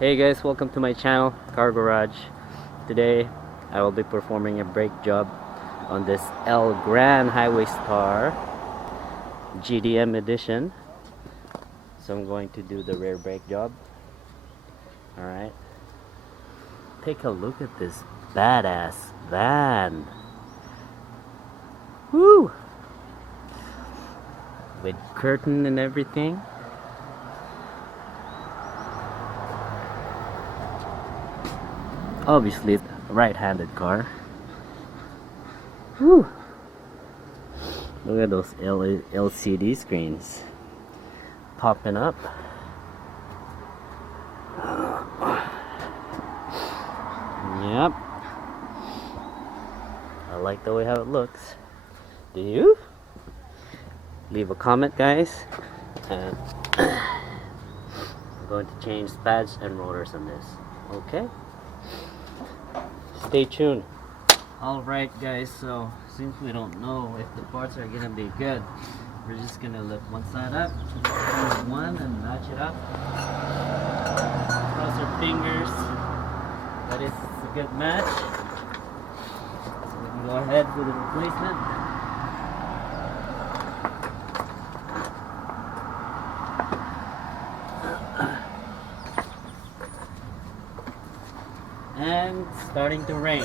Hey guys, welcome to my channel, Car Garage. Today I will be performing a brake job on this Elgrand highway star GDM edition. So I'm going to do the rear brake job. Alright, take a look at this badass van. Woo! With curtain and everything. Obviously, it's a right-handed car. Woo! Look at those LCD screens popping up. Yep. I like the way how it looks. Do you? Leave a comment, guys. And I'm going to change pads and rotors on this. Okay? Stay tuned. Alright guys, so since we don't know if the parts are gonna be good, we're just gonna lift one side up, one, and match it up. Cross our fingers that it's a good match. So we can go ahead with the replacement. And starting to rain.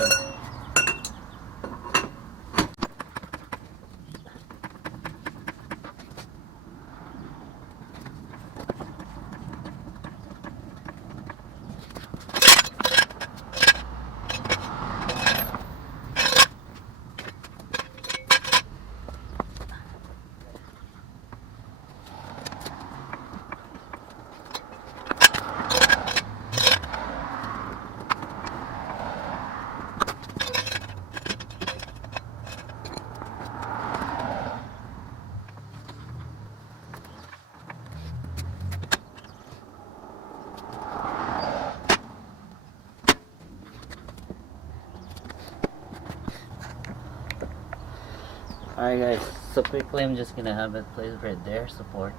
Alright guys, so quickly I'm just gonna have it placed right there, support.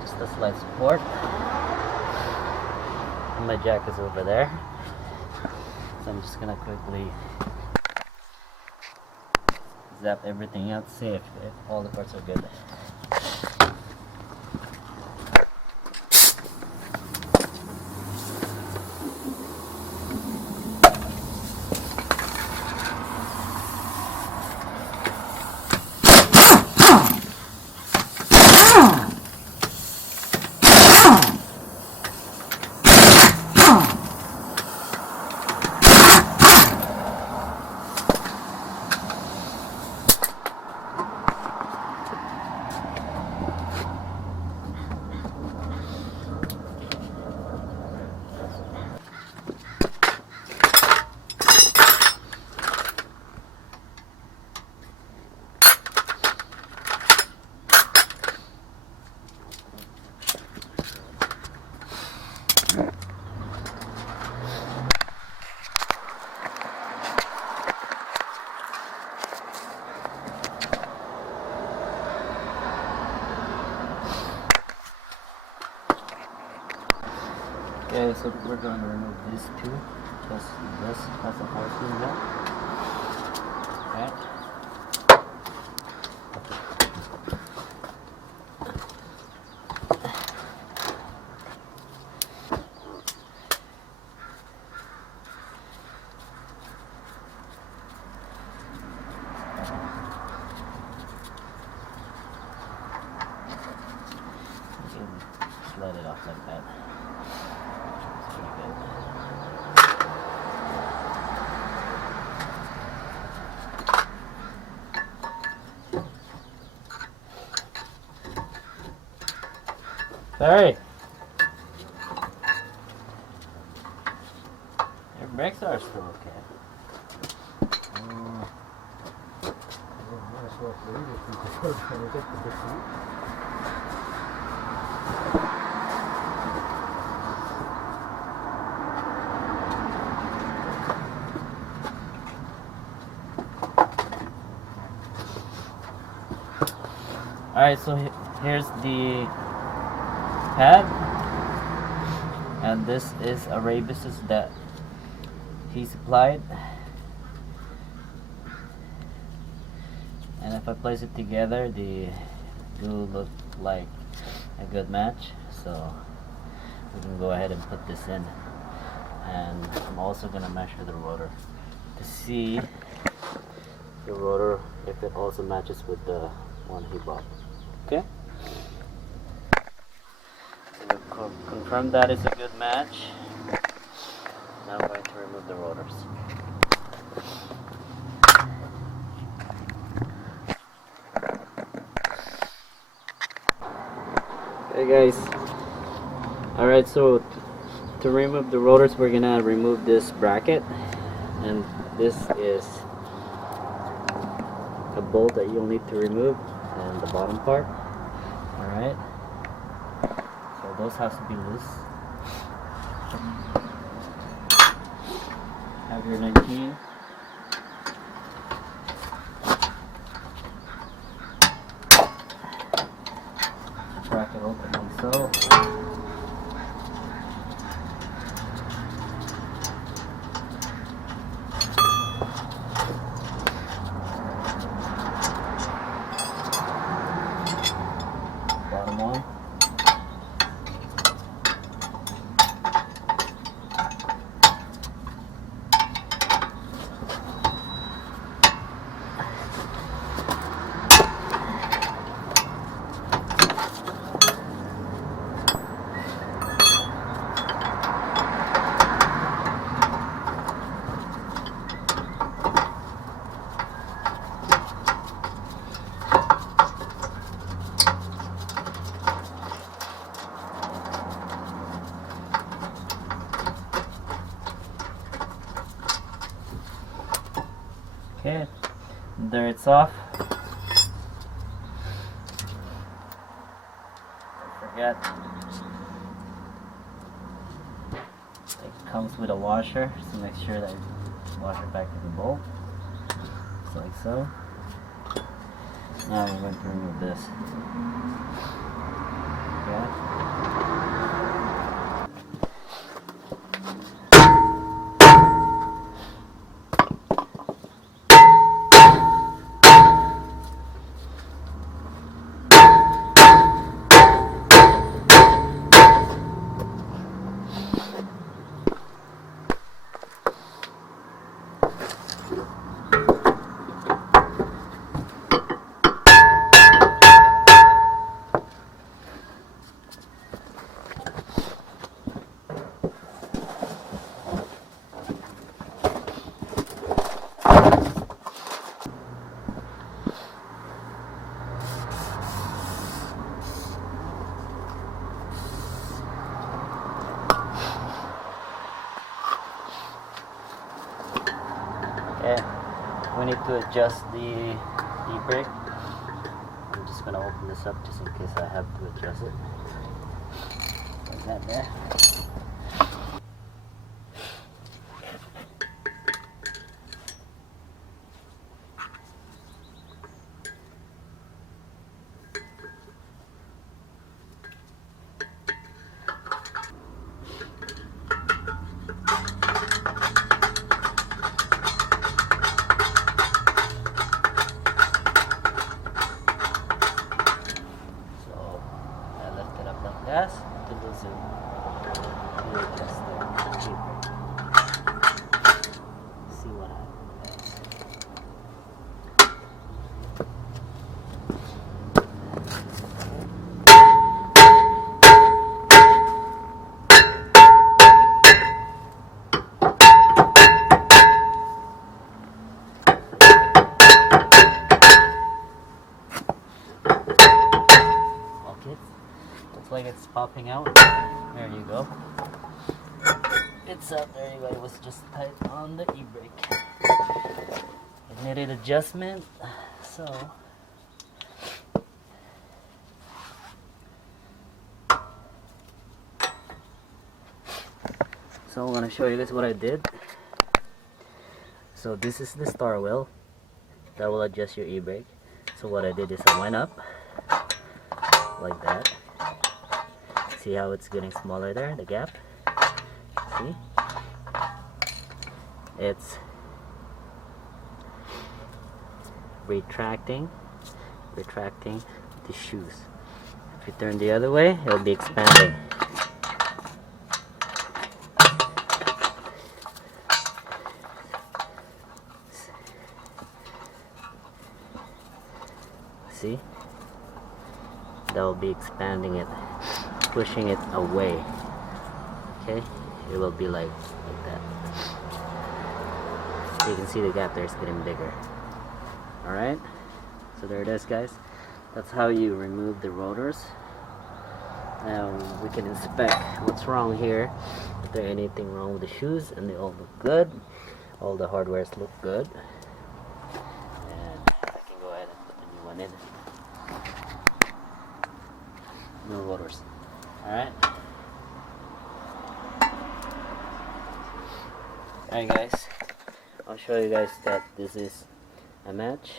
Just a slight support. And my jack is over there. So I'm just gonna quickly zap everything out, see if all the parts are good. Okay, so we're going to remove these two. Just this has a hole in there. Okay. Slide it off like that. Sorry. Your brakes are still okay. Alright, so here's the pad. and this is a RAYBESTOS that he supplied. And if I place it together, they do look like a good match, so we can go ahead and put this in. And I'm also gonna measure the rotor to see the rotor if it also matches with the one he bought. Okay, so we confirm that is a good match. Now I'm going to remove the rotors. Hey guys, alright, so to remove the rotors, we're gonna remove this bracket, and this is a bolt that you'll need to remove, and the bottom part. Alright, so those have to be loose. Have your 19. Crack it open like so. Bottom one. Okay, there it's off. Don't forget, it comes with a washer, so make sure that you wash it back to the bolt, just like so. Now we're going to remove this. Okay. Okay, we need to adjust the e-brake. I'm just going to open this up just in case I have to adjust it. Like that there. Yes, to the zoom. You adjust the e-brake. See what happens. Okay. Looks like it's popping out. There you go. It's up there. It was just tight on the e-brake. It needed adjustment, so I'm gonna show you guys what I did. So this is the star wheel that will adjust your e-brake. So what I did is I went up like that. See how it's getting smaller there, the gap? See? It's retracting the shoes. If you turn the other way, it'll be expanding. See? That will be expanding it, pushing it away. Okay? It will be like that. You can see the gap there is getting bigger. Alright? So there it is, guys. That's how you remove the rotors. Now we can inspect what's wrong here. If there's anything wrong with the shoes, and they all look good. All the hardwares look good. And I can go ahead and put the new one in. No rotors. Alright? Alright guys, I'll show you guys that this is a match.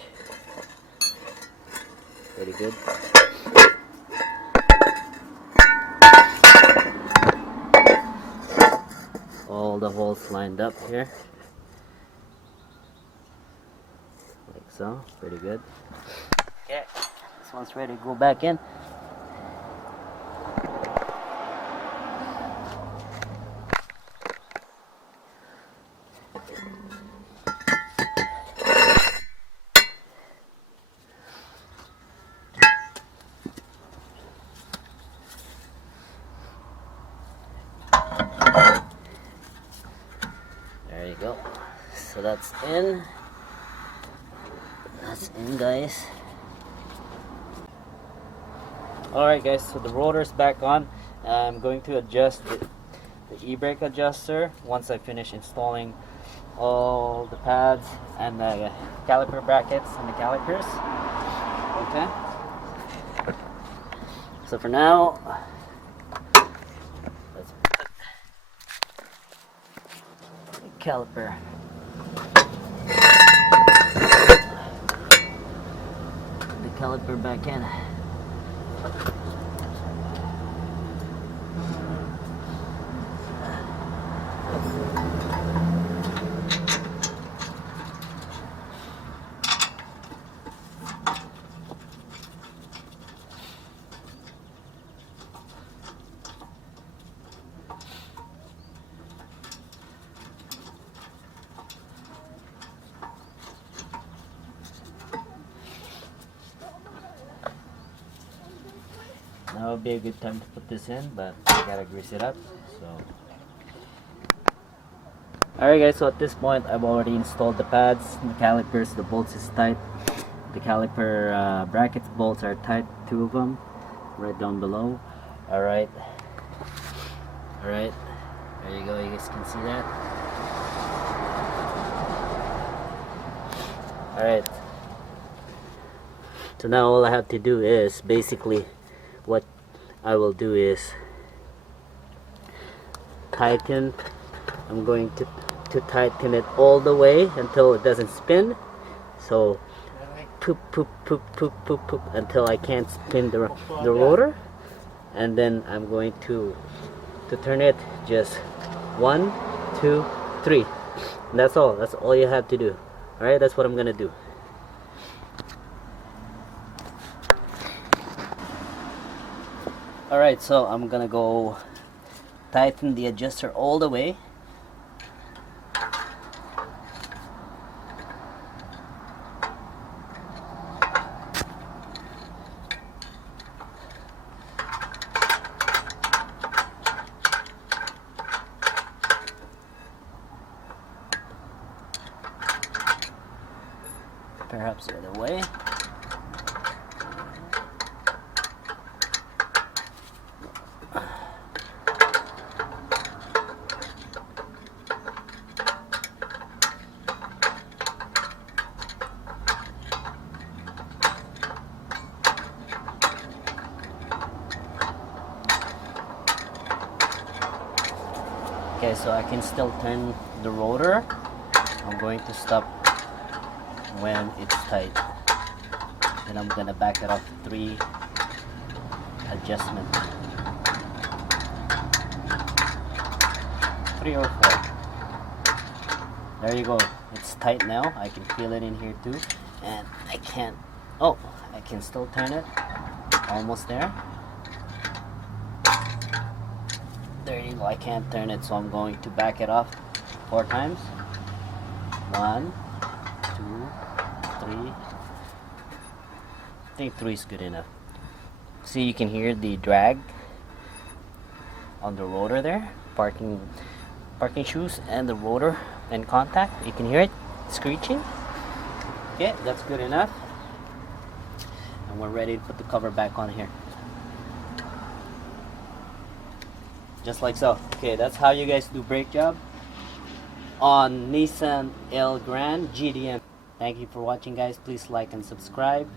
Pretty good. All the holes lined up here. Like so. Pretty good. Okay, this one's ready to go back in. There you go. So that's in. That's in, guys. Alright guys, so the rotor's back on. I'm going to adjust the e-brake adjuster once I finish installing all the pads and the caliper brackets and the calipers. Okay. So for now, let's put the caliper. The caliper back in. Now would be a good time to put this in, but I gotta grease it up. So, alright guys, so at this point I've already installed the pads, the calipers, the bolts is tight. The caliper brackets bolts are tight, 2 of them, right down below. Alright, there you go, you guys can see that. Alright, so now all I have to do is basically what I will do is tighten. I'm going to tighten it all the way until it doesn't spin. So poop until I can't spin the rotor, and then I'm going to turn it just 1, 2, 3. And that's all. That's all you have to do. Alright, that's what I'm gonna do. Alright, so I'm gonna go tighten the adjuster all the way. Perhaps the other way. Okay, so I can still turn the rotor. I'm going to stop when it's tight. Then I'm gonna back it off 3 adjustments. 3 or 4. There you go. It's tight now. I can feel it in here too. And I can't. Oh, I can still turn it. Almost there. There you go. I can't turn it, so I'm going to back it off 4 times. 1, 2, 3. I think 3 is good enough. See, you can hear the drag on the rotor there. Parking shoes and the rotor in contact. You can hear it screeching. Okay, that's good enough. And we're ready to put the cover back on here. Just like so. Okay, that's how you guys do brake job on Nissan Elgrande GDM. Thank you for watching, guys. Please like and subscribe.